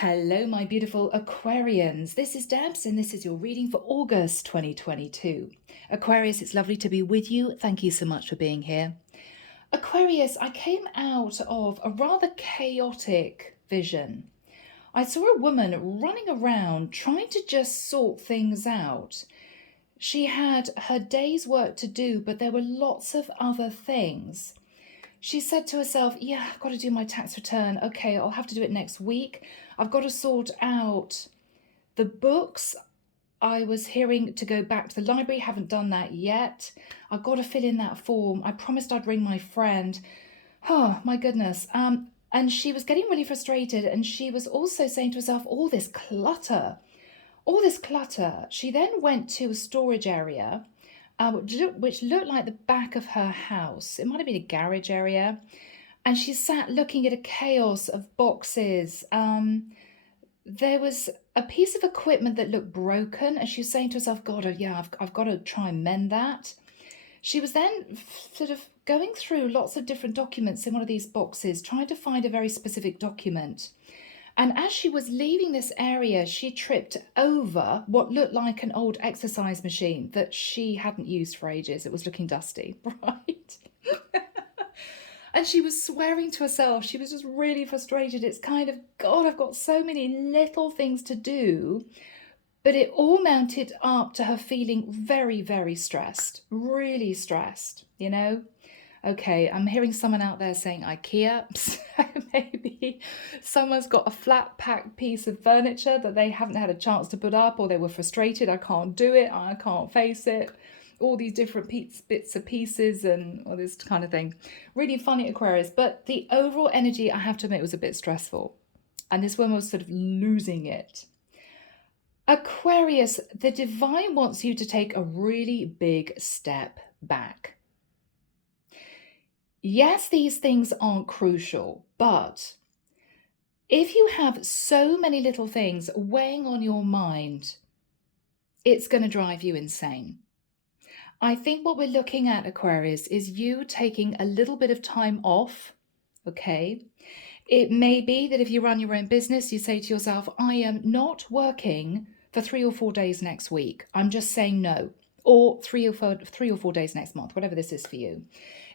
Hello, my beautiful Aquarians. This is Debs, and this is your reading for August 2022. Aquarius, it's lovely to be with you. Thank you so much for being here. Aquarius, I came out of a rather chaotic vision. I saw a woman running around trying to just sort things out. She had her day's work to do, but there were lots of other things. She said to herself, yeah, I've got to do my tax return. Okay, I'll have to do it next week. I've got to sort out the books. I was hearing to go back to the library, haven't done that yet. I've got to fill in that form. I promised I'd ring my friend. Oh, my goodness. And she was getting really frustrated, and she was also saying to herself, all this clutter. She then went to a storage area which looked like the back of her house. It might have been a garage area. And she sat looking at a chaos of boxes. There was a piece of equipment that looked broken, and she was saying to herself, God, yeah, I've got to try and mend that. She was then sort of going through lots of different documents in one of these boxes, trying to find a very specific document. And as she was leaving this area, she tripped over what looked like an old exercise machine that she hadn't used for ages. It was looking dusty, right? And she was swearing to herself. She was just really frustrated. It's kind of, God, I've got so many little things to do. But it all mounted up to her feeling very, very stressed, really stressed, you know? Okay, I'm hearing someone out there saying IKEA. So maybe someone's got a flat packed piece of furniture that they haven't had a chance to put up, or they were frustrated. I can't do it. I can't face it. All these different bits of pieces and all this kind of thing. Really funny, Aquarius. But the overall energy, I have to admit, was a bit stressful. And this woman was sort of losing it. Aquarius, the divine wants you to take a really big step back. Yes, these things aren't crucial, but if you have so many little things weighing on your mind, it's going to drive you insane. I think what we're looking at, Aquarius, is you taking a little bit of time off, okay? It may be that if you run your own business, you say to yourself, I am not working for 3 or 4 days next week. I'm just saying no. Or 3 or 4 days next month, whatever this is for you.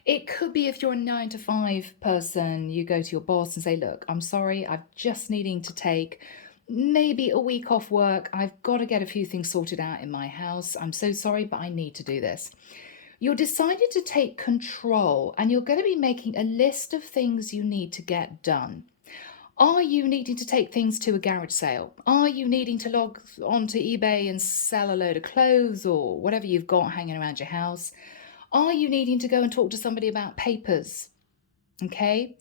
It could be if you're a 9 to 5 person, you go to your boss and say, look, I'm sorry, I'm just needing to take maybe a week off work. I've got to get a few things sorted out in my house. I'm so sorry, but I need to do this. You're decided to take control, and you're going to be making a list of things you need to get done. Are you needing to take things to a garage sale? Are you needing to log onto eBay and sell a load of clothes or whatever you've got hanging around your house? Are you needing to go and talk to somebody about papers? Okay.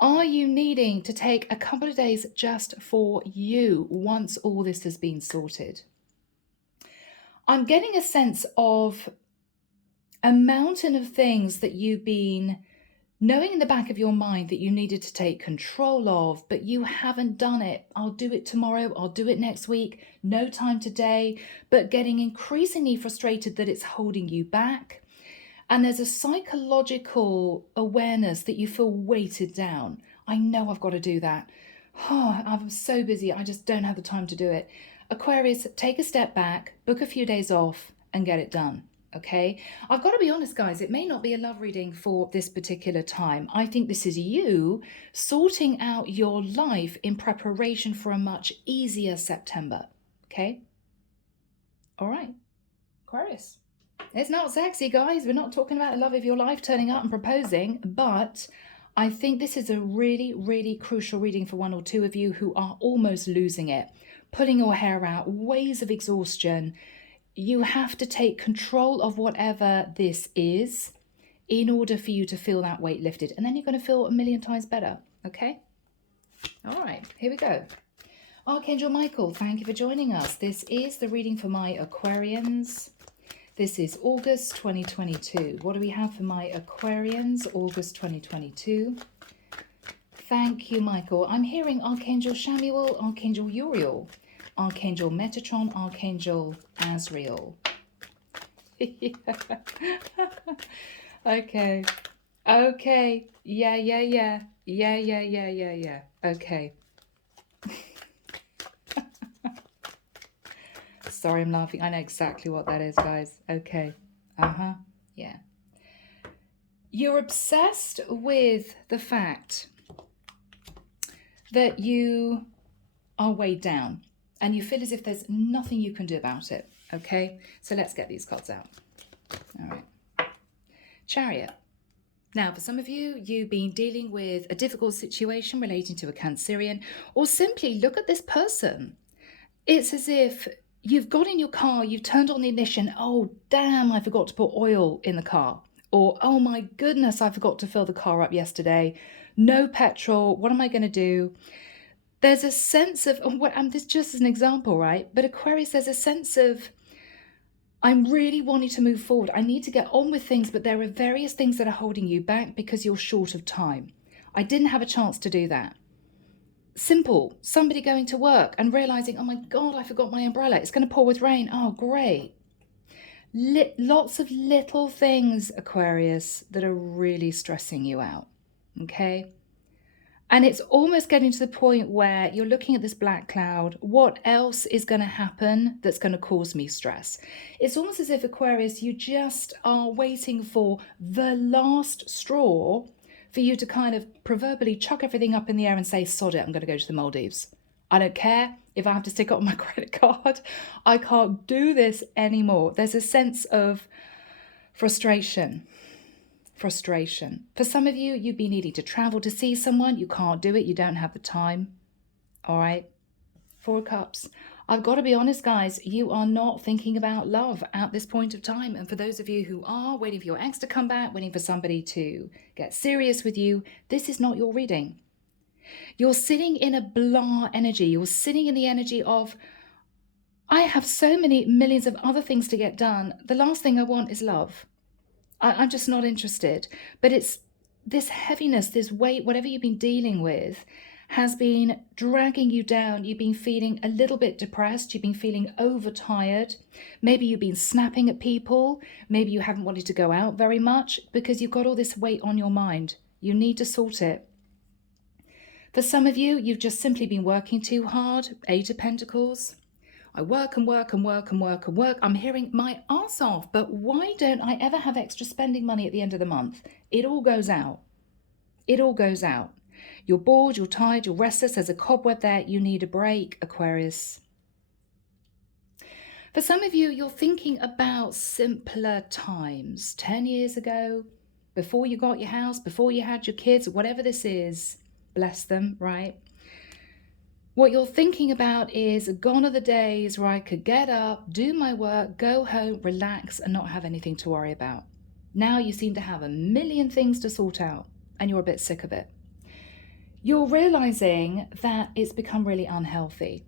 Are you needing to take a couple of days just for you once all this has been sorted? I'm getting a sense of a mountain of things that you've been knowing in the back of your mind that you needed to take control of, but you haven't done it. I'll do it tomorrow. I'll do it next week. No time today, but getting increasingly frustrated that it's holding you back. And there's a psychological awareness that you feel weighted down. I know I've got to do that. Oh, I'm so busy. I just don't have the time to do it. Aquarius, take a step back, book a few days off and get it done. Okay. I've got to be honest, guys, it may not be a love reading for this particular time. I think this is you sorting out your life in preparation for a much easier September. Okay. All right. Aquarius. It's not sexy, guys. We're not talking about the love of your life turning up and proposing, but I think this is a really, really crucial reading for one or two of you who are almost losing it, pulling your hair out, waves of exhaustion. You have to take control of whatever this is in order for you to feel that weight lifted. And then you're going to feel a million times better. Okay? All right, here we go. Archangel Michael, thank you for joining us. This is the reading for my Aquarians. This is August 2022. What do we have for my Aquarians, August 2022? Thank you, Michael. I'm hearing Archangel Samuel, Archangel Uriel, Archangel Metatron, Archangel Azrael. Okay. Okay. Yeah. Okay. Sorry, I'm laughing. I know exactly what that is, guys. Okay. Yeah. You're obsessed with the fact that you are weighed down and you feel as if there's nothing you can do about it. Okay, so let's get these cards out. All right. Chariot. Now, for some of you, you've been dealing with a difficult situation relating to a Cancerian, or simply look at this person. It's as if you've got in your car, you've turned on the ignition. Oh, damn, I forgot to put oil in the car. Or, oh my goodness, I forgot to fill the car up yesterday. No petrol. What am I going to do? There's a sense of, and this just as an example, right? But Aquarius, there's a sense of, I'm really wanting to move forward. I need to get on with things, but there are various things that are holding you back because you're short of time. I didn't have a chance to do that. Simple. Somebody going to work and realizing, oh my God, I forgot my umbrella. It's going to pour with rain. Oh, great. Lots of little things, Aquarius, that are really stressing you out. Okay. And it's almost getting to the point where you're looking at this black cloud. What else is going to happen that's going to cause me stress? It's almost as if, Aquarius, you just are waiting for the last straw for you to kind of proverbially chuck everything up in the air and say, sod it, I'm going to go to the Maldives. I don't care if I have to stick it on my credit card. I can't do this anymore. There's a sense of frustration. For some of you, you've been needing to travel to see someone. You can't do it. You don't have the time. All right. 4 of Cups. I've got to be honest, guys, you are not thinking about love at this point of time. And for those of you who are waiting for your ex to come back, waiting for somebody to get serious with you, this is not your reading. You're sitting in a blah energy. You're sitting in the energy of, I have so many millions of other things to get done. The last thing I want is love. I'm just not interested. But it's this heaviness, this weight, whatever you've been dealing with has been dragging you down. You've been feeling a little bit depressed. You've been feeling overtired. Maybe you've been snapping at people. Maybe you haven't wanted to go out very much because you've got all this weight on your mind. You need to sort it. For some of you, you've just simply been working too hard. 8 of Pentacles. I work and work and work and work and work. I'm hearing my arse off, but why don't I ever have extra spending money at the end of the month? It all goes out. It all goes out. You're bored, you're tired, you're restless. There's a cobweb there. You need a break, Aquarius. For some of you, you're thinking about simpler times. 10 years ago, before you got your house, before you had your kids, whatever this is, bless them, right? What you're thinking about is gone are the days where I could get up, do my work, go home, relax, and not have anything to worry about. Now you seem to have a million things to sort out, and you're a bit sick of it. You're realizing that it's become really unhealthy.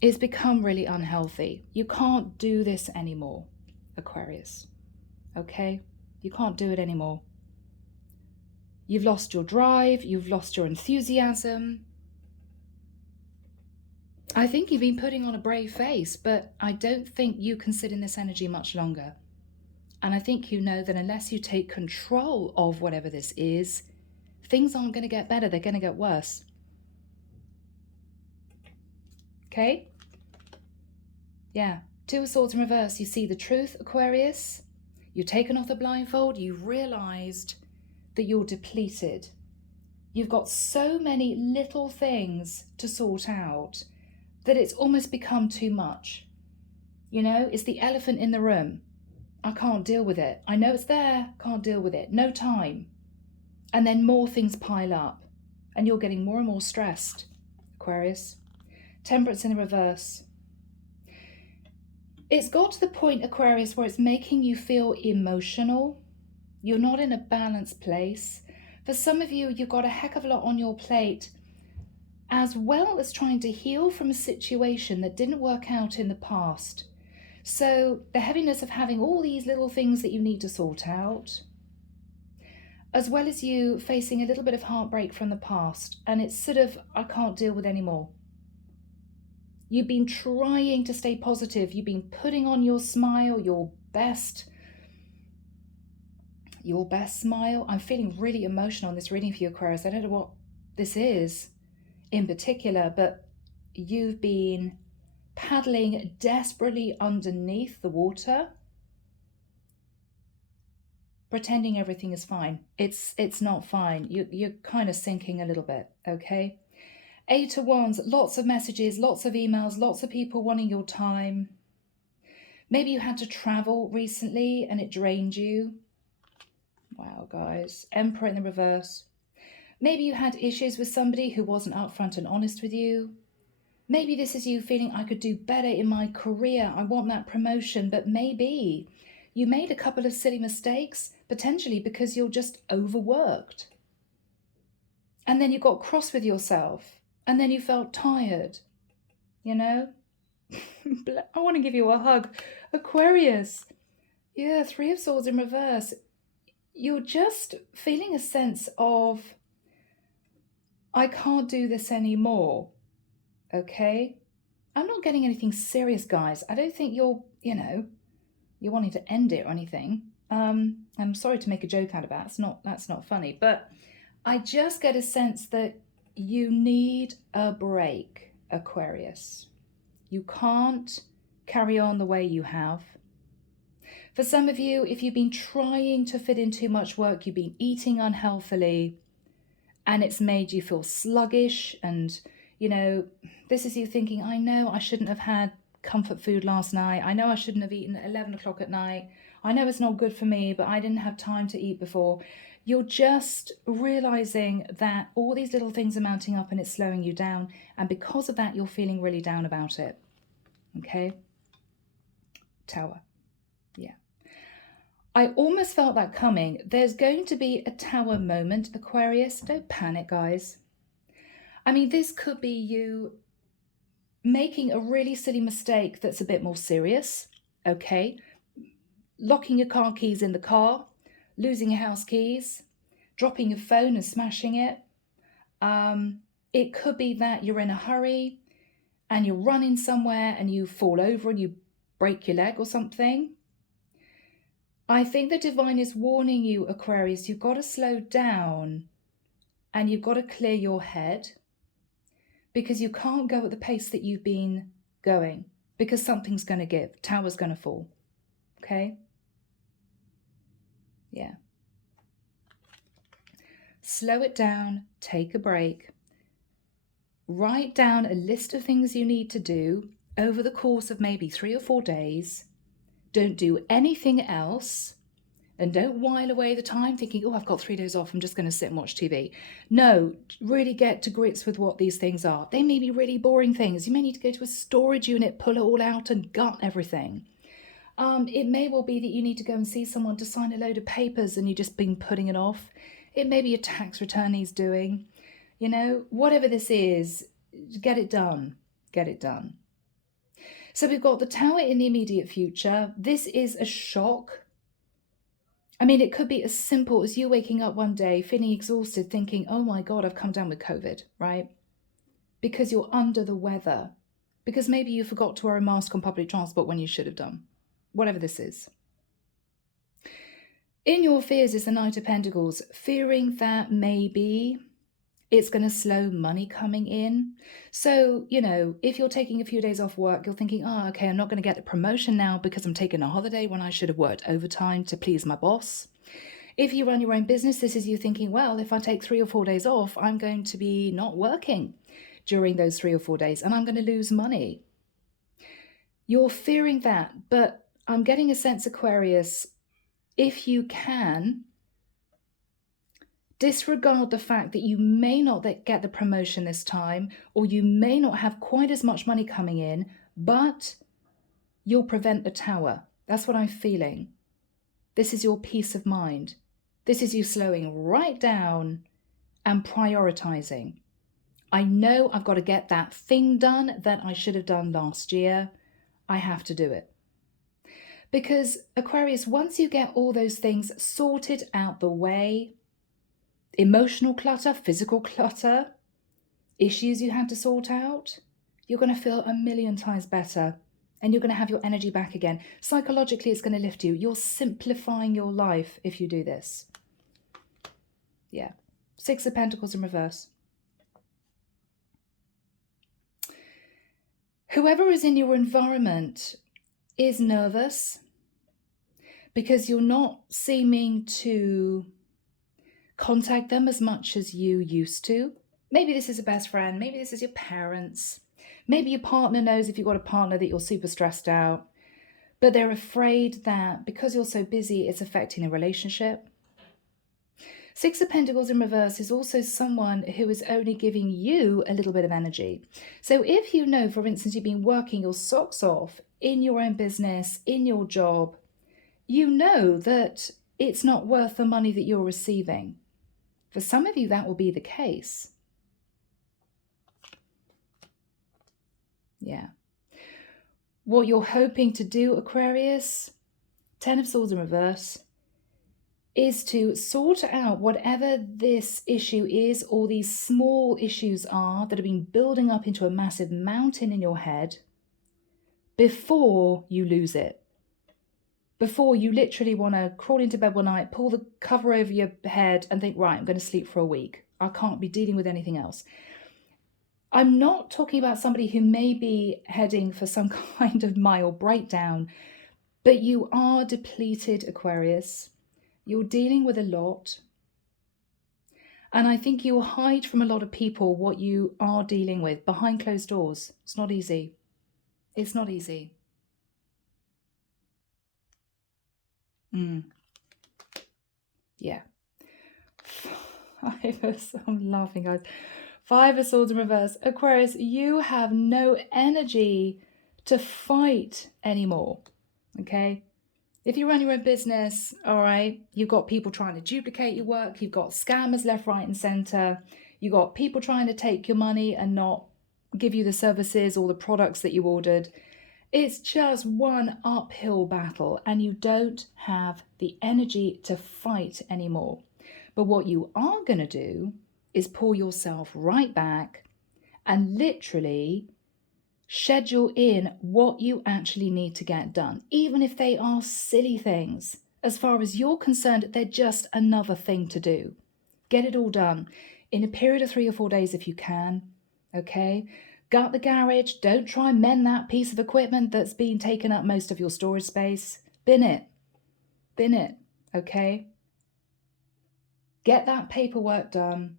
It's become really unhealthy. You can't do this anymore, Aquarius. Okay? You can't do it anymore. You've lost your drive. You've lost your enthusiasm. I think you've been putting on a brave face, but I don't think you can sit in this energy much longer. And I think you know that unless you take control of whatever this is, things aren't going to get better. They're going to get worse. Okay? Yeah. 2 of Swords in reverse. You see the truth, Aquarius. You've taken off the blindfold. You've realized that you're depleted. You've got so many little things to sort out that it's almost become too much. You know, it's the elephant in the room. I can't deal with it. I know it's there, can't deal with it. No time. And then more things pile up and you're getting more and more stressed, Aquarius. Temperance in the reverse. It's got to the point, Aquarius, where it's making you feel emotional. You're not in a balanced place. For some of you, you've got a heck of a lot on your plate, as well as trying to heal from a situation that didn't work out in the past. So the heaviness of having all these little things that you need to sort out, as well as you facing a little bit of heartbreak from the past. And it's sort of, I can't deal with anymore. You've been trying to stay positive. You've been putting on your smile, your best smile. I'm feeling really emotional on this reading for you, Aquarius. I don't know what this is in particular, but you've been paddling desperately underneath the water, pretending everything is fine. It's not fine. You're kind of sinking a little bit, okay? 8 of Wands, lots of messages, lots of emails, lots of people wanting your time. Maybe you had to travel recently and it drained you. Wow, guys. Emperor in the reverse. Maybe you had issues with somebody who wasn't upfront and honest with you. Maybe this is you feeling, I could do better in my career. I want that promotion. But maybe you made a couple of silly mistakes, potentially because you're just overworked. And then you got cross with yourself. And then you felt tired. You know? I want to give you a hug. Aquarius. Yeah, 3 of Swords in reverse. You're just feeling a sense of, I can't do this anymore. Okay? I'm not getting anything serious, guys. I don't think you're wanting to end it or anything. I'm sorry to make a joke out of that. That's not funny. But I just get a sense that you need a break, Aquarius. You can't carry on the way you have. For some of you, if you've been trying to fit in too much work, you've been eating unhealthily, and it's made you feel sluggish, and, this is you thinking, I know I shouldn't have had comfort food last night. I know I shouldn't have eaten at 11 o'clock at night. I know it's not good for me, but I didn't have time to eat before. You're just realizing that all these little things are mounting up and it's slowing you down. And because of that, you're feeling really down about it. Okay? Tower. Yeah. I almost felt that coming. There's going to be a tower moment, Aquarius. Don't panic, guys. I mean, this could be you making a really silly mistake that's a bit more serious, okay? Locking your car keys in the car, losing your house keys, dropping your phone and smashing it. It could be that you're in a hurry and you're running somewhere and you fall over and you break your leg or something. I think the divine is warning you, Aquarius, you've got to slow down and you've got to clear your head, because you can't go at the pace that you've been going, because something's going to give. Tower's going to fall. Okay? Yeah. Slow it down. Take a break. Write down a list of things you need to do over the course of maybe 3 or 4 days. Don't do anything else. And don't while away the time thinking, oh, I've got 3 days off, I'm just going to sit and watch TV. No, really get to grips with what these things are. They may be really boring things. You may need to go to a storage unit, pull it all out and gut everything. It may well be that you need to go and see someone to sign a load of papers and you've just been putting it off. It may be a tax return he's doing. Whatever this is, get it done. Get it done. So we've got the Tower in the immediate future. This is a shock. I mean, it could be as simple as you waking up one day feeling exhausted, thinking, oh my God, I've come down with COVID, right? Because you're under the weather. Because maybe you forgot to wear a mask on public transport when you should have done. Whatever this is. In your fears is the Knight of Pentacles, fearing that maybe it's going to slow money coming in. So, if you're taking a few days off work, you're thinking, oh, okay, I'm not going to get the promotion now because I'm taking a holiday when I should have worked overtime to please my boss. If you run your own business, this is you thinking, well, if I take 3 or 4 days off, I'm going to be not working during those 3 or 4 days and I'm going to lose money. You're fearing that, but I'm getting a sense, Aquarius, if you can, disregard the fact that you may not get the promotion this time, or you may not have quite as much money coming in, but you'll prevent the Tower. That's what I'm feeling. This is your peace of mind. This is you slowing right down and prioritizing. I know I've got to get that thing done that I should have done last year. I have to do it. Because, Aquarius, once you get all those things sorted out the way, emotional clutter, physical clutter, issues you had to sort out, you're going to feel a million times better and you're going to have your energy back again. Psychologically, it's going to lift you. You're simplifying your life if you do this. Yeah. 6 of Pentacles in reverse. Whoever is in your environment is nervous because you're not seeming to contact them as much as you used to. Maybe this is a best friend, maybe this is your parents, maybe your partner knows, if you've got a partner, that you're super stressed out, but they're afraid that because you're so busy, it's affecting the relationship. Six of Pentacles in reverse is also someone who is only giving you a little bit of energy. So if you know, for instance, you've been working your socks off in your own business, in your job, you know that it's not worth the money that you're receiving. For some of you, that will be the case. Yeah. What you're hoping to do, Aquarius, 10 of Swords in reverse, is to sort out whatever this issue is, or these small issues are that have been building up into a massive mountain in your head, before you lose it. Before you literally want to crawl into bed one night, pull the cover over your head and think, right, I'm going to sleep for a week. I can't be dealing with anything else. I'm not talking about somebody who may be heading for some kind of mild breakdown, but you are depleted, Aquarius. You're dealing with a lot. And I think you'll hide from a lot of people what you are dealing with behind closed doors. It's not easy. It's not easy. Yeah. I'm laughing, guys. 5 of Swords in reverse. Aquarius, you have no energy to fight anymore. Okay? If you run your own business, all right, you've got people trying to duplicate your work. You've got scammers left, right, and center. You've got people trying to take your money and not give you the services or the products that you ordered. It's just one uphill battle, and you don't have the energy to fight anymore. But what you are going to do is pull yourself right back and literally schedule in what you actually need to get done, even if they are silly things. As far as you're concerned, they're just another thing to do. Get it all done in a period of 3 or 4 days if you can, okay? Gut the garage. Don't try and mend that piece of equipment that's been taking up most of your storage space. Bin it, okay? Get that paperwork done.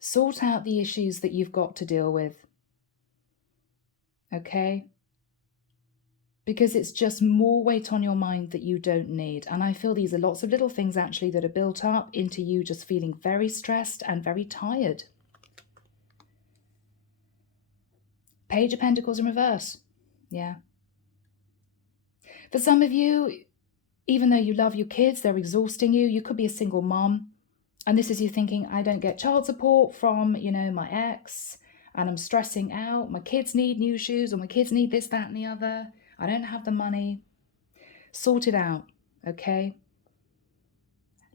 Sort out the issues that you've got to deal with. Okay? Because it's just more weight on your mind that you don't need. And I feel these are lots of little things actually that are built up into you just feeling very stressed and very tired. Page of Pentacles in reverse. Yeah. For some of you, even though you love your kids, they're exhausting you. You could be a single mom. And this is you thinking, I don't get child support from, my ex. And I'm stressing out. My kids need new shoes, or my kids need this, that, and the other. I don't have the money. Sort it out, okay?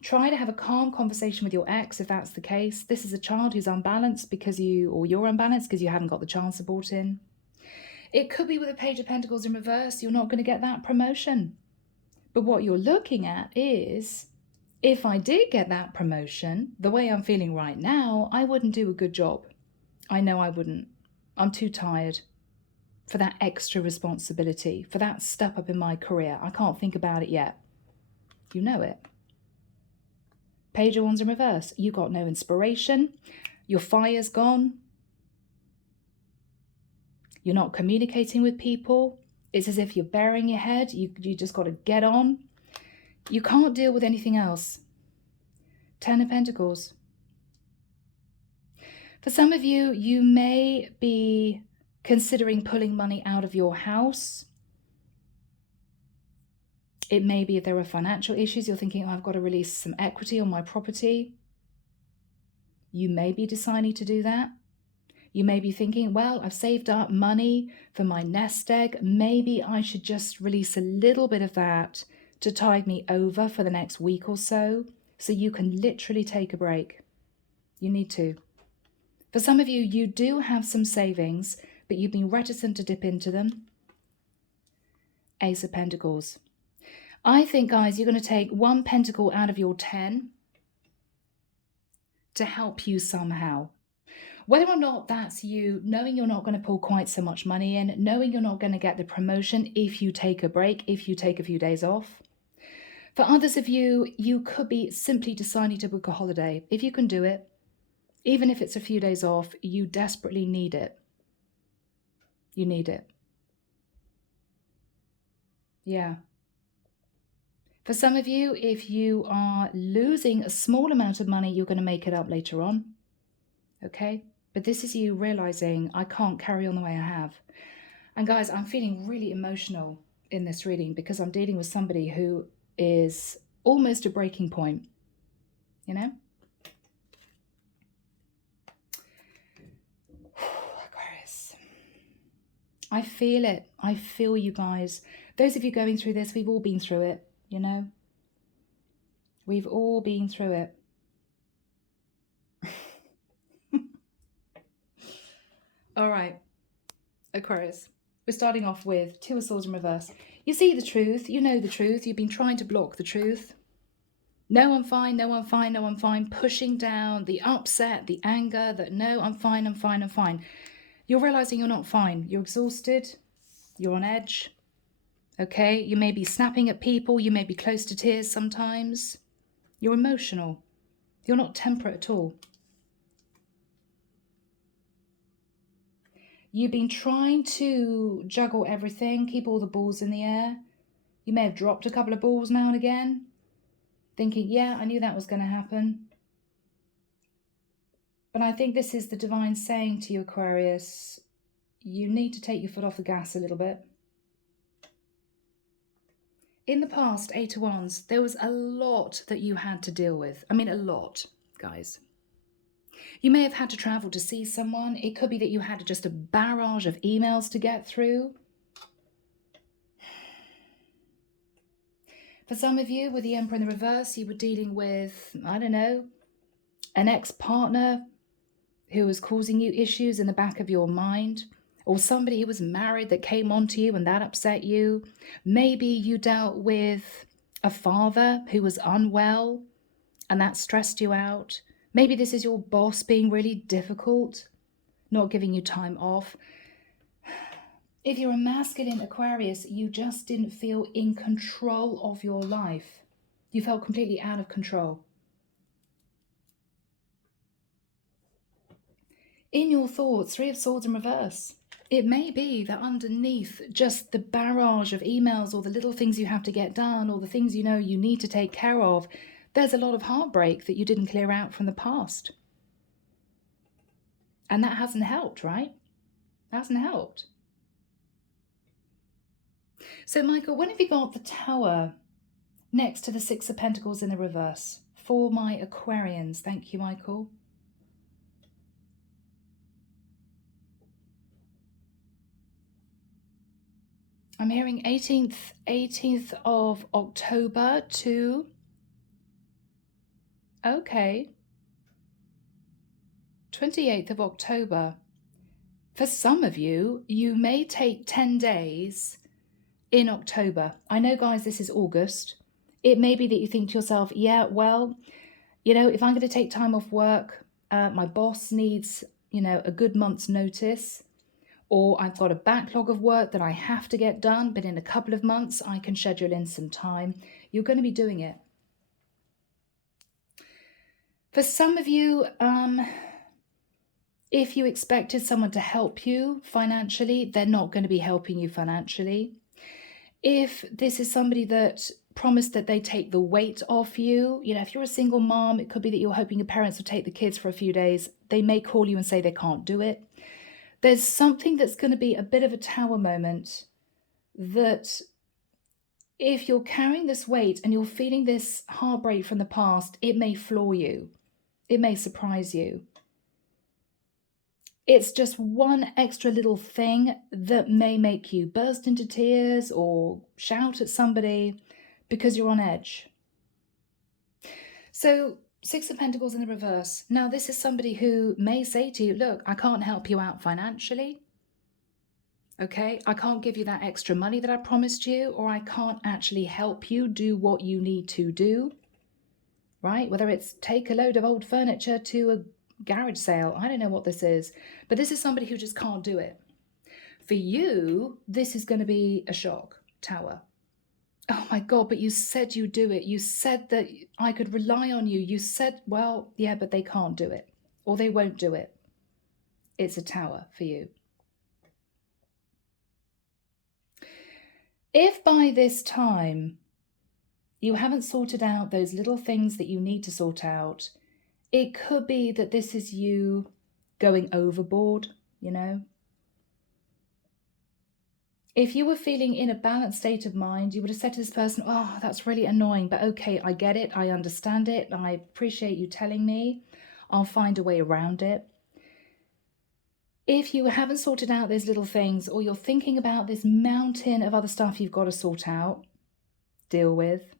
Try to have a calm conversation with your ex if that's the case. This is a child who's unbalanced you're unbalanced because you haven't got the child support in. It could be with a Page of Pentacles in reverse. You're not going to get that promotion. But what you're looking at is, if I did get that promotion, the way I'm feeling right now, I wouldn't do a good job. I know I wouldn't. I'm too tired for that extra responsibility, for that step up in my career. I can't think about it yet. You know it. Page of Wands in reverse. You got no inspiration. Your fire's gone. You're not communicating with people. It's as if you're burying your head. You just got to get on. You can't deal with anything else. 10 of Pentacles. For some of you, you may be considering pulling money out of your house. It may be if there are financial issues, you're thinking, I've got to release some equity on my property. You may be deciding to do that. You may be thinking, well, I've saved up money for my nest egg. Maybe I should just release a little bit of that to tide me over for the next week or so you can literally take a break. You need to. For some of you, you do have some savings, but you've been reticent to dip into them. Ace of Pentacles. I think, guys, you're going to take 1 pentacle out of your 10 to help you somehow. Whether or not that's you knowing you're not going to pull quite so much money in, knowing you're not going to get the promotion if you take a break, if you take a few days off. For others of you, you could be simply deciding to book a holiday. If you can do it, even if it's a few days off, you desperately need it. You need it. Yeah. For some of you, if you are losing a small amount of money, you're going to make it up later on. Okay? But this is you realizing, I can't carry on the way I have. And guys, I'm feeling really emotional in this reading because I'm dealing with somebody who is almost a breaking point, you know? Aquarius. I feel it. I feel you guys. Those of you going through this, we've all been through it, you know? We've all been through it. All right, Aquarius. We're starting off with Two of Swords in reverse. You see the truth. You know the truth. You've been trying to block the truth. No, I'm fine. No, I'm fine. No, I'm fine. Pushing down the upset, the anger that no, I'm fine. I'm fine. I'm fine. You're realizing you're not fine. You're exhausted. You're on edge. Okay. You may be snapping at people. You may be close to tears sometimes. You're emotional. You're not temperate at all. You've been trying to juggle everything, keep all the balls in the air. You may have dropped a couple of balls now and again, thinking, yeah, I knew that was going to happen. But I think this is the divine saying to you, Aquarius, you need to take your foot off the gas a little bit. In the past, Eight of Wands, there was a lot that you had to deal with. I mean, a lot, guys. You may have had to travel to see someone. It could be that you had just a barrage of emails to get through. For some of you, with the Emperor in the reverse, you were dealing with, I don't know, an ex-partner who was causing you issues in the back of your mind, or somebody who was married that came onto you and that upset you. Maybe you dealt with a father who was unwell and that stressed you out. Maybe this is your boss being really difficult, not giving you time off. If you're a masculine Aquarius, you just didn't feel in control of your life. You felt completely out of control. In your thoughts, Three of Swords in reverse. It may be that underneath just the barrage of emails or the little things you have to get done or the things you know you need to take care of, there's a lot of heartbreak that you didn't clear out from the past. And that hasn't helped, right? That hasn't helped. So, Michael, when have you got the Tower next to the Six of Pentacles in the reverse? For my Aquarians. Thank you, Michael. I'm hearing 18th of October to... Okay. 28th of October. For some of you, you may take 10 days in October. I know, guys, this is August. It may be that you think to yourself, yeah, well, you know, if I'm going to take time off work, my boss needs, you know, a good month's notice, or I've got a backlog of work that I have to get done, but in a couple of months, I can schedule in some time. You're going to be doing it. For some of you, if you expected someone to help you financially, they're not going to be helping you financially. If this is somebody that promised that they take the weight off you, you know, if you're a single mom, it could be that you're hoping your parents will take the kids for a few days. They may call you and say they can't do it. There's something that's going to be a bit of a Tower moment that if you're carrying this weight and you're feeling this heartbreak from the past, it may floor you. It may surprise you. It's just one extra little thing that may make you burst into tears or shout at somebody because you're on edge. So, Six of Pentacles in the reverse. Now, this is somebody who may say to you, look, I can't help you out financially. Okay, I can't give you that extra money that I promised you, or I can't actually help you do what you need to do. Right? Whether it's take a load of old furniture to garage sale. I don't know what this is, but this is somebody who just can't do it. For you, this is going to be a shock. Tower. Oh my God, but you said you'd do it. You said that I could rely on you. You said, well, yeah, but they can't do it, or they won't do it. It's a Tower for you. If by this time you haven't sorted out those little things that you need to sort out, it could be that this is you going overboard, you know. If you were feeling in a balanced state of mind, you would have said to this person, oh, that's really annoying, but okay, I get it, I understand it, I appreciate you telling me, I'll find a way around it. If you haven't sorted out those little things, or you're thinking about this mountain of other stuff you've got to sort out, deal with,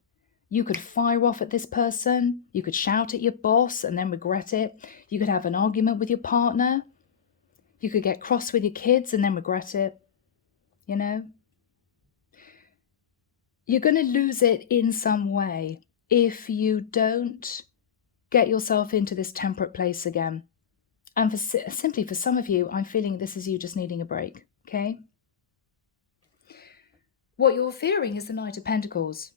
you could fire off at this person, you could shout at your boss and then regret it, you could have an argument with your partner, you could get cross with your kids and then regret it. You know, you're going to lose it in some way if you don't get yourself into this temperate place again. And simply for some of you, I'm feeling this is you just needing a break, okay? What you're fearing is the Knight of Pentacles.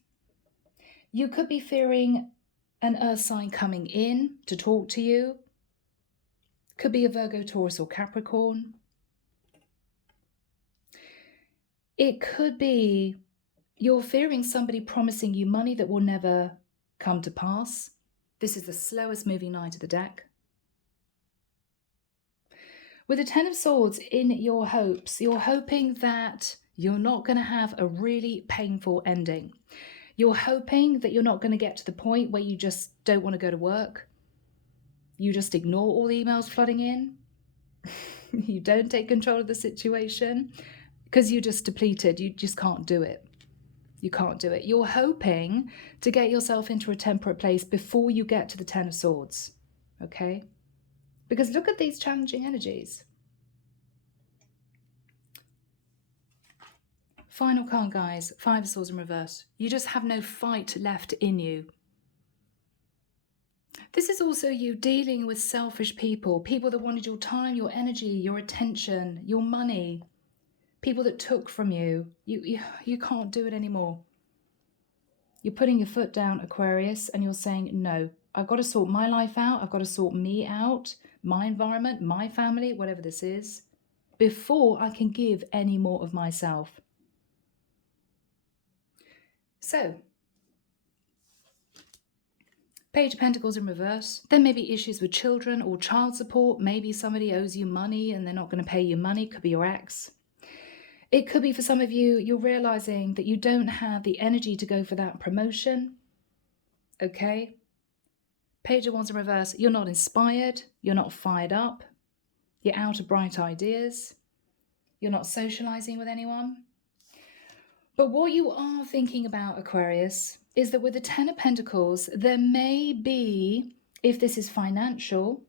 You could be fearing an earth sign coming in to talk to you. Could be a Virgo, Taurus, or Capricorn. It could be you're fearing somebody promising you money that will never come to pass. This is the slowest moving knight of the deck. With the Ten of Swords in your hopes, you're hoping that you're not going to have a really painful ending. You're hoping that you're not going to get to the point where you just don't want to go to work. You just ignore all the emails flooding in. You don't take control of the situation. Because you're just depleted, you just can't do it. You can't do it. You're hoping to get yourself into a temperate place before you get to the Ten of Swords, okay? Because look at these challenging energies. Final card, guys. Five of Swords in reverse. You just have no fight left in you. This is also you dealing with selfish people, people that wanted your time, your energy, your attention, your money. People that took from you. You can't do it anymore. You're putting your foot down, Aquarius, and you're saying, no, I've got to sort my life out. I've got to sort me out, my environment, my family, whatever this is, before I can give any more of myself. So, Page of Pentacles in reverse. There may be issues with children or child support. Maybe somebody owes you money and they're not going to pay you money. Could be your ex. It could be for some of you, you're realizing that you don't have the energy to go for that promotion. Okay. Page of Wands in reverse. You're not inspired. You're not fired up. You're out of bright ideas. You're not socializing with anyone. But what you are thinking about, Aquarius, is that with the Ten of Pentacles, there may be, if this is financial,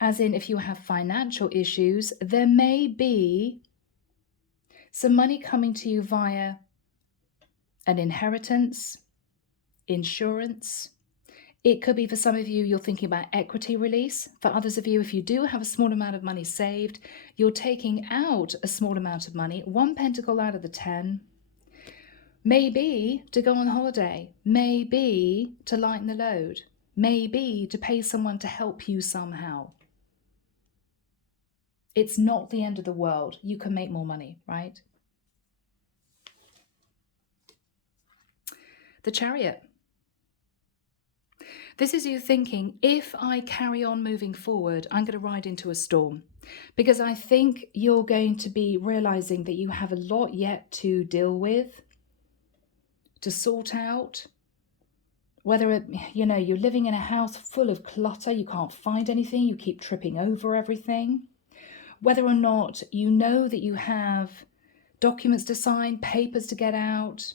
as in if you have financial issues, there may be some money coming to you via an inheritance, insurance. It could be for some of you, you're thinking about equity release. For others of you, if you do have a small amount of money saved, you're taking out a small amount of money, one pentacle out of the 10. Maybe to go on holiday, maybe to lighten the load, maybe to pay someone to help you somehow. It's not the end of the world. You can make more money, right? The Chariot. This is you thinking, if I carry on moving forward, I'm going to ride into a storm. Because I think you're going to be realizing that you have a lot yet to deal with, to sort out. Whether you're living in a house full of clutter, you can't find anything, you keep tripping over everything. Whether or not you know that you have documents to sign, papers to get out,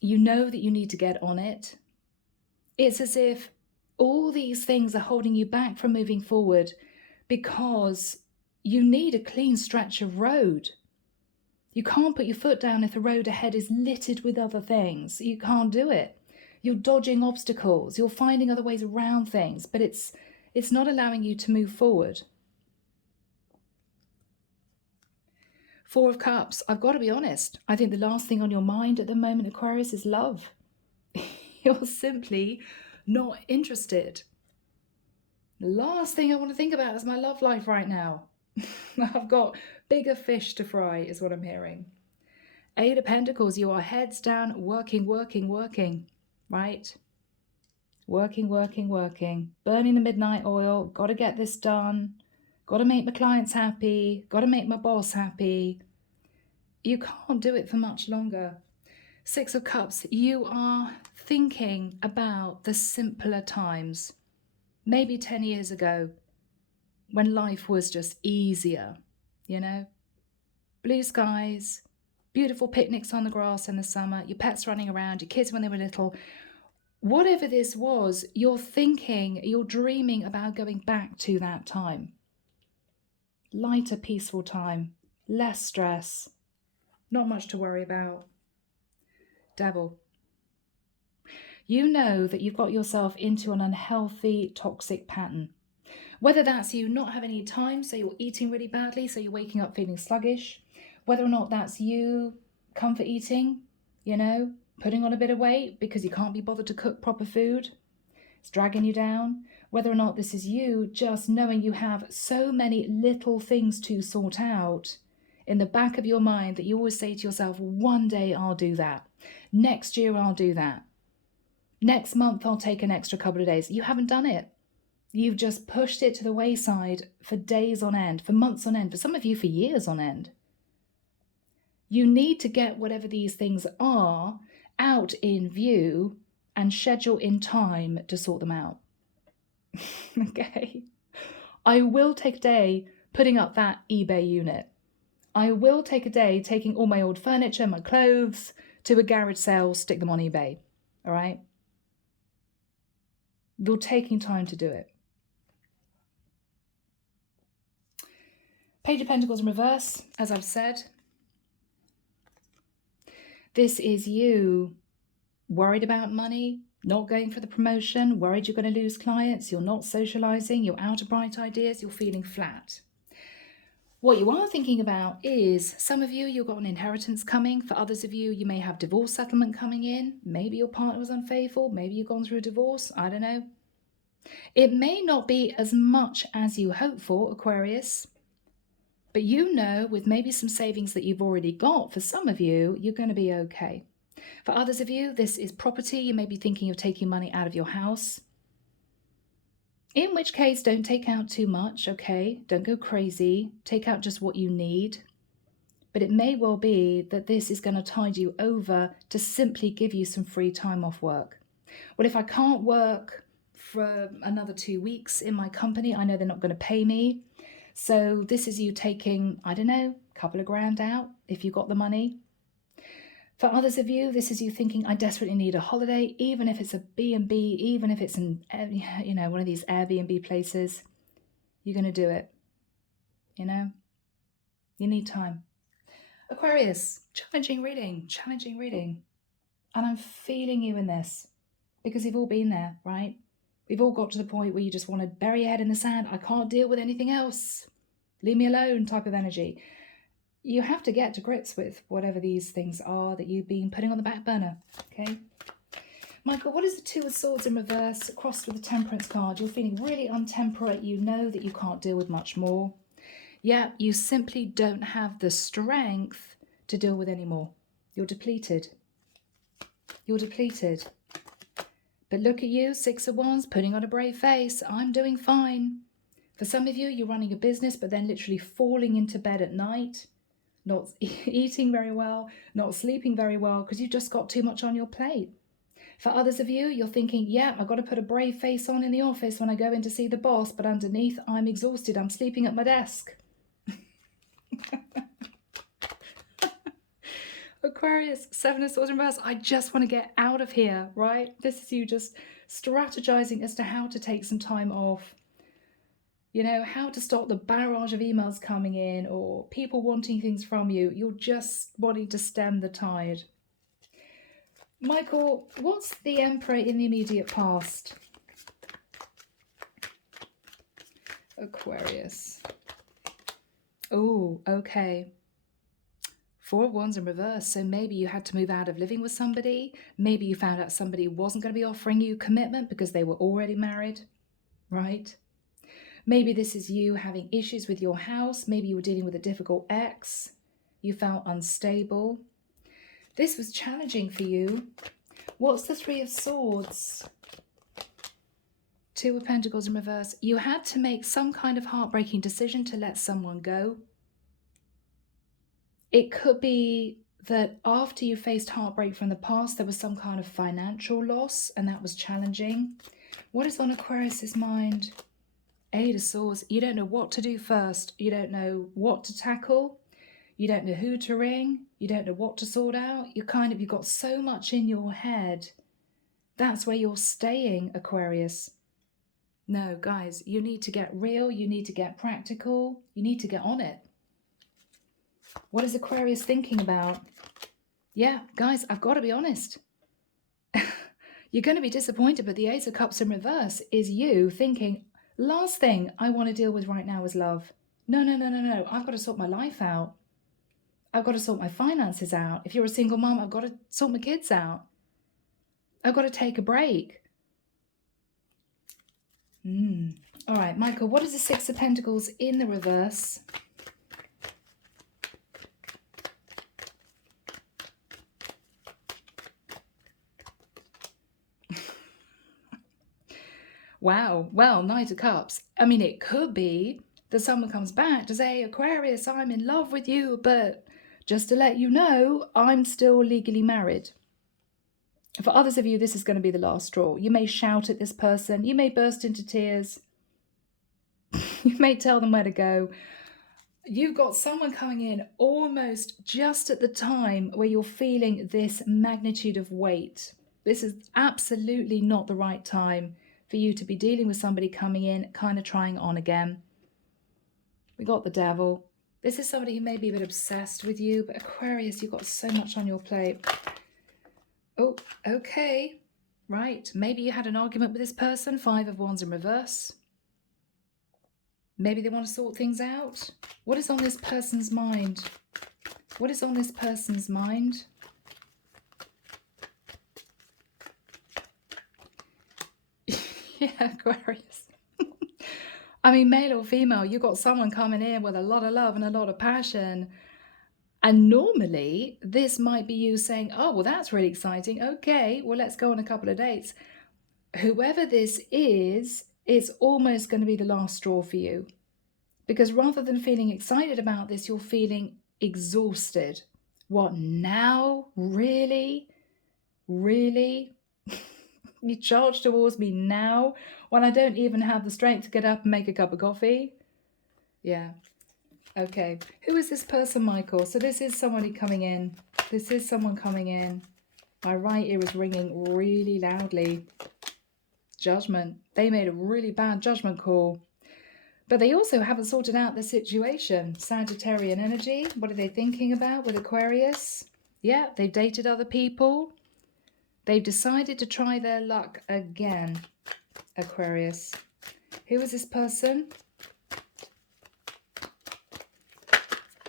you know that you need to get on it. It's as if all these things are holding you back from moving forward because you need a clean stretch of road. You can't put your foot down if the road ahead is littered with other things. You can't do it. You're dodging obstacles. You're finding other ways around things, but it's It's not allowing you to move forward. Four of Cups. I've got to be honest. I think the last thing on your mind at the moment, Aquarius, is love. You're simply not interested. The last thing I want to think about is my love life right now. I've got bigger fish to fry, is what I'm hearing. Eight of Pentacles, you are heads down, working, right? Working. Burning the midnight oil. Got to get this done. Got to make my clients happy. Got to make my boss happy. You can't do it for much longer. Six of Cups, you are thinking about the simpler times. Maybe 10 years ago, when life was just easier, you know? Blue skies, beautiful picnics on the grass in the summer, your pets running around, your kids when they were little. Whatever this was, you're thinking, you're dreaming about going back to that time. Lighter, peaceful time, less stress, not much to worry about. Devil. You know that you've got yourself into an unhealthy, toxic pattern. Whether that's you not having any time, so you're eating really badly, so you're waking up feeling sluggish. Whether or not that's you comfort eating, you know, putting on a bit of weight because you can't be bothered to cook proper food. It's dragging you down. Whether or not this is you just knowing you have so many little things to sort out in the back of your mind that you always say to yourself, one day I'll do that. Next year I'll do that. Next month I'll take an extra couple of days. You haven't done it. You've just pushed it to the wayside for days on end, for months on end, for some of you for years on end. You need to get whatever these things are out in view and schedule in time to sort them out. Okay? I will take a day putting up that eBay unit. I will take a day taking all my old furniture, my clothes to a garage sale, stick them on eBay. All right? You're taking time to do it. Page of Pentacles in reverse, as I've said. This is you worried about money, not going for the promotion, worried you're going to lose clients, you're not socializing, you're out of bright ideas, you're feeling flat. What you are thinking about is, some of you, you've got an inheritance coming. For others of you, you may have divorce settlement coming in. Maybe your partner was unfaithful. Maybe you've gone through a divorce. I don't know. It may not be as much as you hope for, Aquarius. But you know, with maybe some savings that you've already got, for some of you, you're going to be okay. For others of you, this is property. You may be thinking of taking money out of your house. In which case, don't take out too much, okay? Don't go crazy. Take out just what you need. But it may well be that this is going to tide you over to simply give you some free time off work. Well, if I can't work for another 2 weeks in my company, I know they're not going to pay me. So this is you taking, I don't know, a couple of grand out if you got the money. For others of you, this is you thinking, I desperately need a holiday, even if it's a B&B, even if it's one of these Airbnb places. You're going to do it. You know, you need time. Aquarius, challenging reading. And I'm feeling you in this because you've all been there, right? We've all got to the point where you just want to bury your head in the sand. I can't deal with anything else. Leave me alone type of energy. You have to get to grips with whatever these things are that you've been putting on the back burner, okay? Michael, what is the Two of Swords in reverse crossed with the Temperance card? You're feeling really untemperate. You know that you can't deal with much more. Yeah, you simply don't have the strength to deal with any more. You're depleted. But look at you, Six of Wands, putting on a brave face. I'm doing fine. For some of you, you're running a business, but then literally falling into bed at night, not eating very well, not sleeping very well, because you've just got too much on your plate. For others of you, you're thinking, yeah, I've got to put a brave face on in the office when I go in to see the boss, but underneath, I'm exhausted. I'm sleeping at my desk. Aquarius, Seven of Swords in reverse. I just want to get out of here, right? This is you just strategizing as to how to take some time off. You know, how to stop the barrage of emails coming in or people wanting things from you. You're just wanting to stem the tide. Michael, what's the Emperor in the immediate past? Aquarius. Oh, okay. Four of Wands in reverse. So maybe you had to move out of living with somebody. Maybe you found out somebody wasn't going to be offering you commitment because they were already married, right? Maybe this is you having issues with your house. Maybe you were dealing with a difficult ex. You felt unstable. This was challenging for you. What's the Three of Swords? Two of Pentacles in reverse. You had to make some kind of heartbreaking decision to let someone go. It could be that after you faced heartbreak from the past, there was some kind of financial loss, and that was challenging. What is on Aquarius's mind? Eight of Swords. You don't know what to do first. You don't know what to tackle. You don't know who to ring. You don't know what to sort out. You've got so much in your head. That's where you're staying, Aquarius. No, guys, you need to get real. You need to get practical. You need to get on it. What is Aquarius thinking about? Yeah, guys, I've got to be honest. You're going to be disappointed, but the Ace of Cups in reverse is you thinking, last thing I want to deal with right now is love. No. I've got to sort my life out. I've got to sort my finances out. If you're a single mom, I've got to sort my kids out. I've got to take a break. All right, Michael, what is the Six of Pentacles in the reverse? Wow. Well, Knight of Cups. I mean, it could be that someone comes back to say, Aquarius, I'm in love with you, but just to let you know, I'm still legally married. For others of you, this is going to be the last straw. You may shout at this person. You may burst into tears. You may tell them where to go. You've got someone coming in almost just at the time where you're feeling this magnitude of weight. This is absolutely not the right time for you to be dealing with somebody coming in, kind of trying on again. We got the Devil. This is somebody who may be a bit obsessed with you, but Aquarius, you've got so much on your plate. Oh, okay. Right. Maybe you had an argument with this person. Five of Wands in reverse. Maybe they want to sort things out. What is on this person's mind? What is on this person's mind? Yeah, Aquarius. I mean, male or female, you've got someone coming in with a lot of love and a lot of passion. And normally, this might be you saying, oh, well, that's really exciting. Okay, well, let's go on a couple of dates. Whoever this is, it's almost going to be the last straw for you. Because rather than feeling excited about this, you're feeling exhausted. What now? Really? Really? You charge towards me now when I don't even have the strength to get up and make a cup of coffee? Yeah. Okay. Who is this person, Michael? So this is somebody coming in. This is someone coming in. My right ear is ringing really loudly. Judgment. They made a really bad judgment call. But they also haven't sorted out the situation. Sagittarian energy. What are they thinking about with Aquarius? Yeah, they've dated other people. They've decided to try their luck again, Aquarius. Who is this person?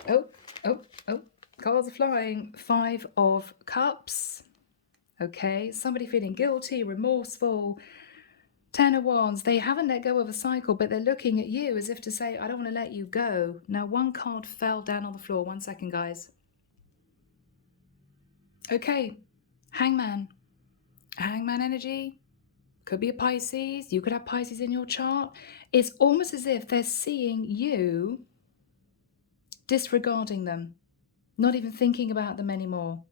Oh. Cards are flying. Five of Cups. Okay, somebody feeling guilty, remorseful. Ten of Wands. They haven't let go of a cycle, but they're looking at you as if to say, I don't want to let you go. Now, one card fell down on the floor. 1 second, guys. Okay, Hangman. Hangman energy. Could be a Pisces. You could have Pisces in your chart. It's almost as if they're seeing you disregarding them, not even thinking about them anymore.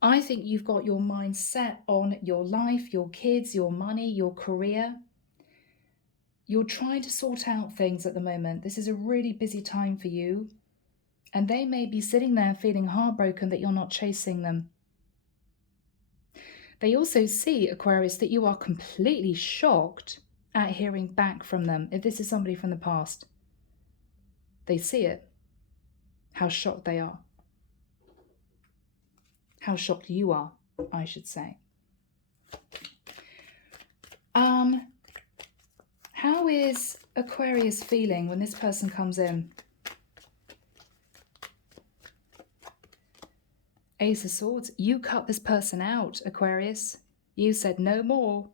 I think you've got your mind set on your life, your kids, your money, your career. You're trying to sort out things at the moment. This is a really busy time for you. And they may be sitting there feeling heartbroken that you're not chasing them. They also see, Aquarius, that you are completely shocked at hearing back from them. If this is somebody from the past, they see it. How shocked they are. How shocked you are, I should say. How is Aquarius feeling when this person comes in? Ace of Swords. You cut this person out, Aquarius. You said no more.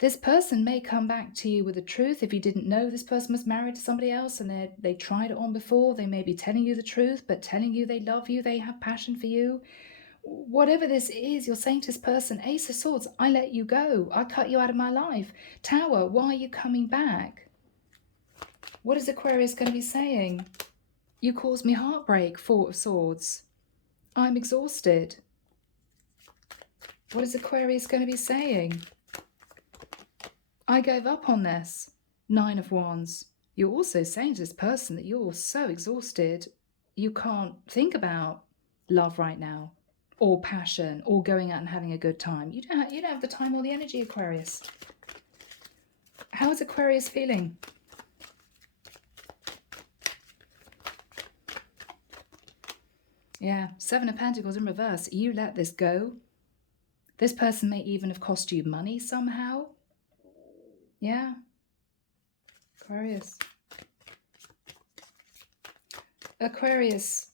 This person may come back to you with the truth. If you didn't know, this person was married to somebody else and they tried it on before. They may be telling you the truth, but telling you they love you, they have passion for you. Whatever this is, you're saying to this person, Ace of Swords, I let you go. I cut you out of my life. Tower, why are you coming back? What is Aquarius going to be saying? You caused me heartbreak, Four of Swords. I'm exhausted. What is Aquarius going to be saying? I gave up on this. Nine of Wands. You're also saying to this person that you're so exhausted, you can't think about love right now, or passion, or going out and having a good time. You don't have the time or the energy, Aquarius. How is Aquarius feeling? Yeah, Seven of Pentacles in reverse. You let this go. This person may even have cost you money somehow. Yeah. Aquarius. Aquarius.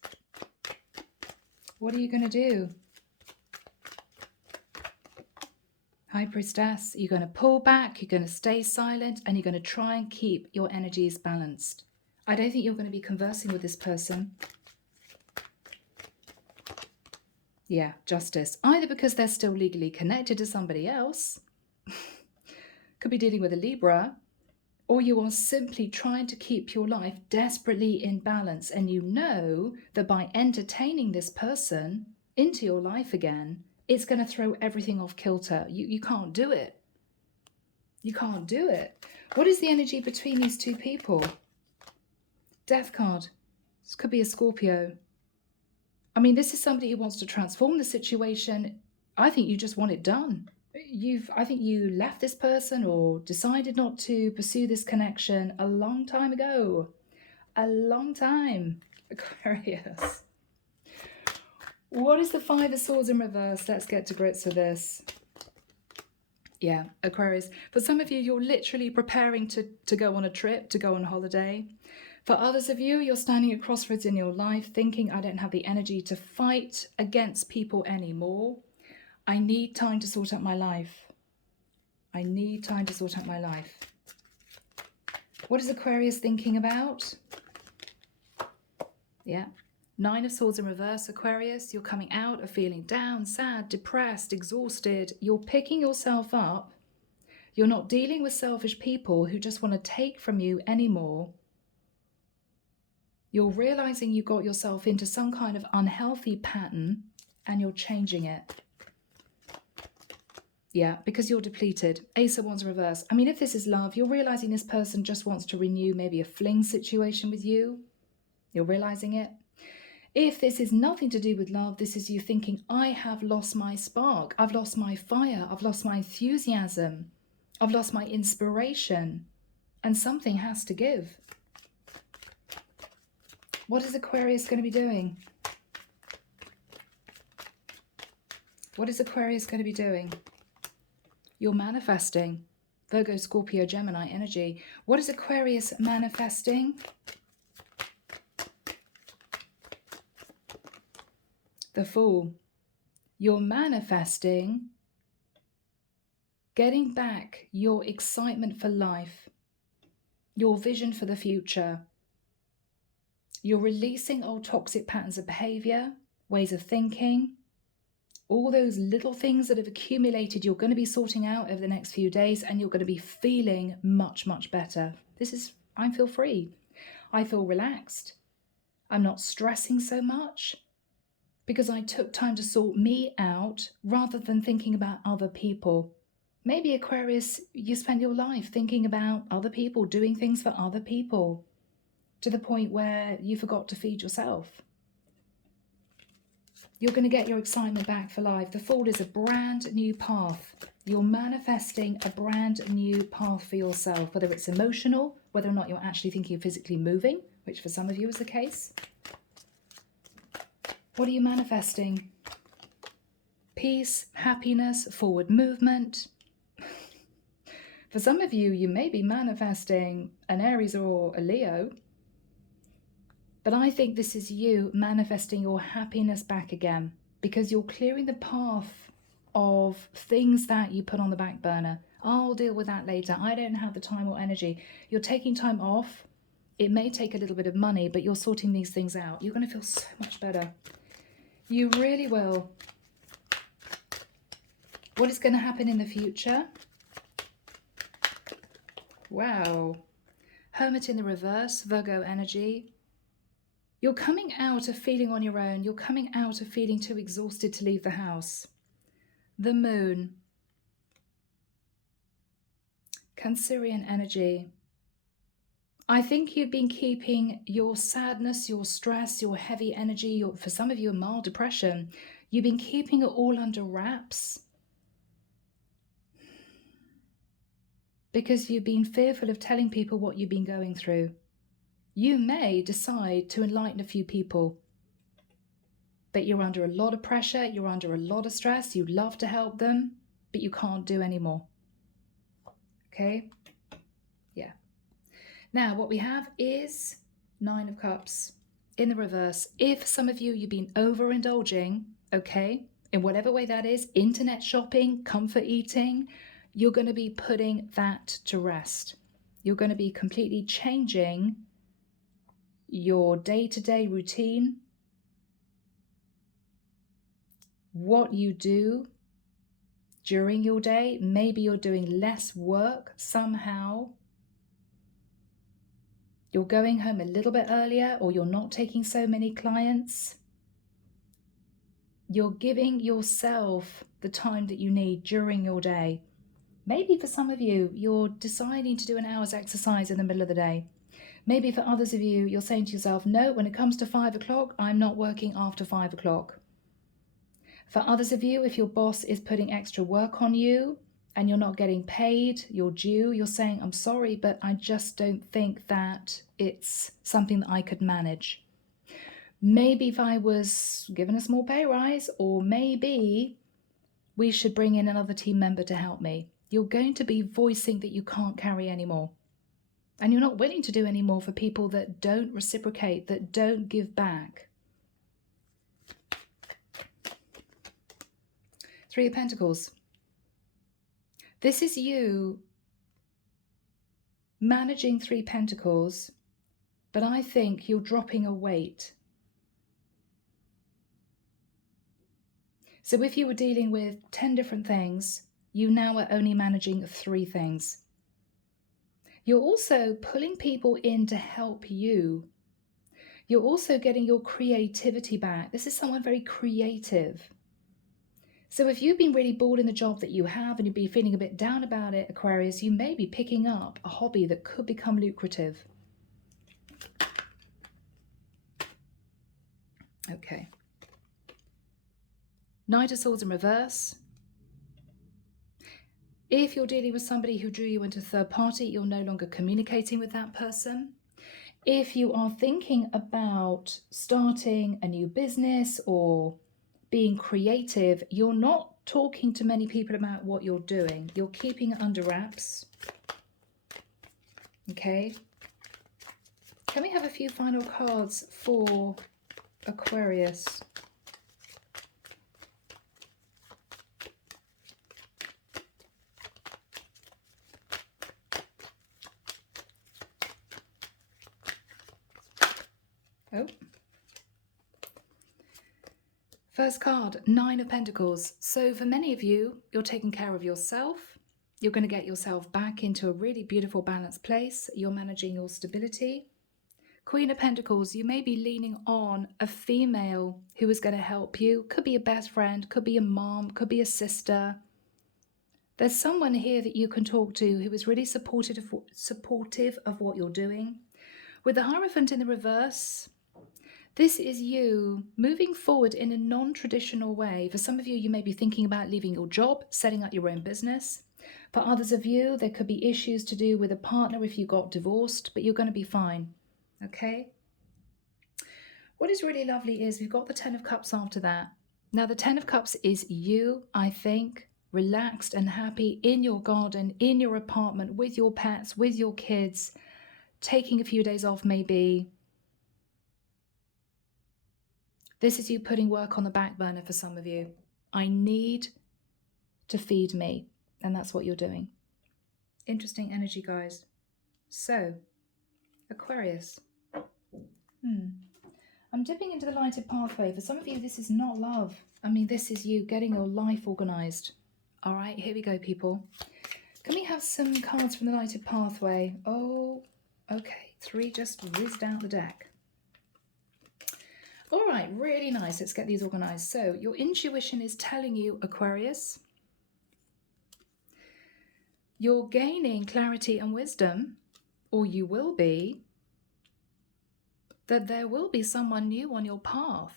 What are you going to do? High Priestess. You're going to pull back. You're going to stay silent. And you're going to try and keep your energies balanced. I don't think you're going to be conversing with this person. Yeah, Justice. Either because they're still legally connected to somebody else. Could be dealing with a Libra. Or you are simply trying to keep your life desperately in balance. And you know that by entertaining this person into your life again, it's going to throw everything off kilter. You can't do it. You can't do it. What is the energy between these two people? Death card. This could be a Scorpio. I mean, this is somebody who wants to transform the situation. I think you just want it done. I think you left this person or decided not to pursue this connection a long time ago. A long time, Aquarius. What is the Five of Swords in reverse? Let's get to grips with this. Yeah, Aquarius. For some of you, you're literally preparing to go on a trip, to go on holiday. For others of you, you're standing at crossroads in your life thinking, I don't have the energy to fight against people anymore. I need time to sort out my life. I need time to sort out my life. What is Aquarius thinking about? Yeah. Nine of Swords in reverse, Aquarius. You're coming out of feeling down, sad, depressed, exhausted. You're picking yourself up. You're not dealing with selfish people who just want to take from you anymore. You're realizing you got yourself into some kind of unhealthy pattern and you're changing it. Yeah, because you're depleted. Ace of Wands reverse. I mean, if this is love, you're realizing this person just wants to renew maybe a fling situation with you. You're realizing it. If this is nothing to do with love, this is you thinking, I have lost my spark. I've lost my fire. I've lost my enthusiasm. I've lost my inspiration. And something has to give. What is Aquarius going to be doing? What is Aquarius going to be doing? You're manifesting. Virgo, Scorpio, Gemini energy. What is Aquarius manifesting? The Fool. You're manifesting getting back your excitement for life, your vision for the future. You're releasing old toxic patterns of behavior, ways of thinking. All those little things that have accumulated, you're going to be sorting out over the next few days, and you're going to be feeling much, much better. I feel free. I feel relaxed. I'm not stressing so much because I took time to sort me out rather than thinking about other people. Maybe Aquarius, you spend your life thinking about other people, doing things for other people to the point where you forgot to feed yourself. You're going to get your excitement back for life. The Fool is a brand new path. You're manifesting a brand new path for yourself, whether it's emotional, whether or not you're actually thinking of physically moving, which for some of you is the case. What are you manifesting? Peace, happiness, forward movement. For some of you, you may be manifesting an Aries or a Leo, but I think this is you manifesting your happiness back again, because you're clearing the path of things that you put on the back burner. I'll deal with that later. I don't have the time or energy. You're taking time off. It may take a little bit of money, but you're sorting these things out. You're going to feel so much better. You really will. What is going to happen in the future? Wow. Hermit in the reverse, Virgo energy. You're coming out of feeling on your own. You're coming out of feeling too exhausted to leave the house. The moon. Cancerian energy. I think you've been keeping your sadness, your stress, your heavy energy, for some of you, a mild depression. You've been keeping it all under wraps because you've been fearful of telling people what you've been going through. You may decide to enlighten a few people, but you're under a lot of pressure, you're under a lot of stress, you'd love to help them, but you can't do anymore. Okay? Yeah. Now, what we have is 9 of Cups in the reverse. If some of you, you've been overindulging, okay, in whatever way that is, internet shopping, comfort eating, you're going to be putting that to rest. You're going to be completely changing your day-to-day routine, what you do during your day. Maybe you're doing less work somehow. You're going home a little bit earlier, or you're not taking so many clients. You're giving yourself the time that you need during your day. Maybe for some of you, you're deciding to do an hour's exercise in the middle of the day. Maybe for others of you, you're saying to yourself, no, when it comes to 5 o'clock, I'm not working after 5 o'clock. For others of you, if your boss is putting extra work on you and you're not getting paid, you're due, you're saying, I'm sorry, but I just don't think that it's something that I could manage. Maybe if I was given a small pay rise, or maybe we should bring in another team member to help me. You're going to be voicing that you can't carry anymore. And you're not willing to do any more for people that don't reciprocate, that don't give back. 3 of Pentacles. This is you managing 3 Pentacles, but I think you're dropping a weight. So if you were dealing with 10 different things, you now are only managing 3 things. You're also pulling people in to help you. You're also getting your creativity back. This is someone very creative. So if you've been really bored in the job that you have and you've been feeling a bit down about it, Aquarius, you may be picking up a hobby that could become lucrative. Okay. Knight of Swords in reverse. If you're dealing with somebody who drew you into third party, you're no longer communicating with that person. If you are thinking about starting a new business or being creative, you're not talking to many people about what you're doing. You're keeping it under wraps. Okay. Can we have a few final cards for Aquarius? Oh. First card, 9 of Pentacles. So for many of you, you're taking care of yourself. You're going to get yourself back into a really beautiful, balanced place. You're managing your stability. Queen of Pentacles, you may be leaning on a female who is going to help you. Could be a best friend, could be a mom, could be a sister. There's someone here that you can talk to who is really supportive of what you're doing. With the Hierophant in the reverse, this is you moving forward in a non-traditional way. For some of you, you may be thinking about leaving your job, setting up your own business. For others of you, there could be issues to do with a partner if you got divorced, but you're going to be fine. Okay? What is really lovely is we've got the 10 of Cups after that. Now, the 10 of Cups is you, I think. relaxed and happy in your garden, in your apartment, with your pets, with your kids, taking a few days off maybe. This is you putting work on the back burner for some of you. I need to feed me, and that's what you're doing. Interesting energy, guys. So, Aquarius. I'm dipping into the lighted pathway. For some of you, this is not love. I mean, this is you getting your life organized. All right, here we go, people. Can we have some cards from the lighted pathway? Oh, okay. 3 just whizzed out the deck. All right, really nice. Let's get these organized. So your intuition is telling you, Aquarius, you're gaining clarity and wisdom, or you will be, that there will be someone new on your path.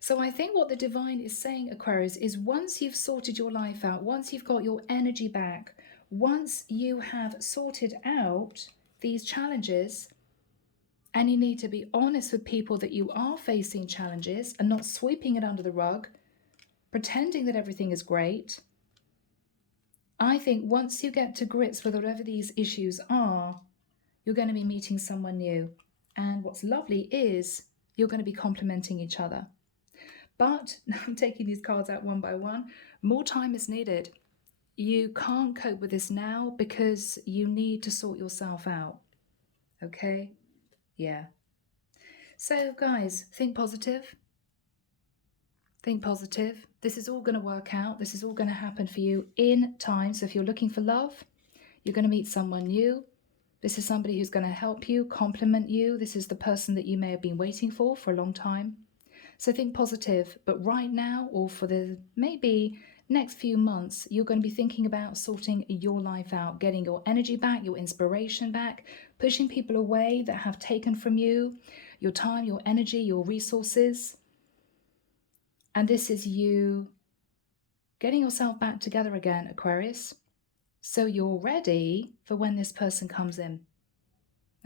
So I think what the divine is saying, Aquarius, is once you've sorted your life out, once you've got your energy back, once you have sorted out these challenges, and you need to be honest with people that you are facing challenges and not sweeping it under the rug, pretending that everything is great. I think once you get to grips with whatever these issues are, you're going to be meeting someone new. And what's lovely is you're going to be complementing each other. But I'm taking these cards out one by one. More time is needed. You can't cope with this now because you need to sort yourself out. Okay? Yeah. So, guys, think positive. Think positive. This is all going to work out. This is all going to happen for you in time. So if you're looking for love, you're going to meet someone new. This is somebody who's going to help you, complement you. This is the person that you may have been waiting for a long time. So think positive. But right now, or for the maybe next few months, you're going to be thinking about sorting your life out, getting your energy back, your inspiration back, pushing people away that have taken from you, your time, your energy, your resources. And this is you getting yourself back together again, Aquarius. So you're ready for when this person comes in.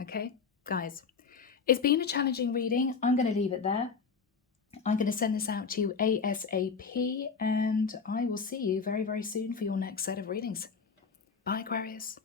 Okay, guys, it's been a challenging reading. I'm going to leave it there. I'm going to send this out to you ASAP, and I will see you very, very soon for your next set of readings. Bye, Aquarius.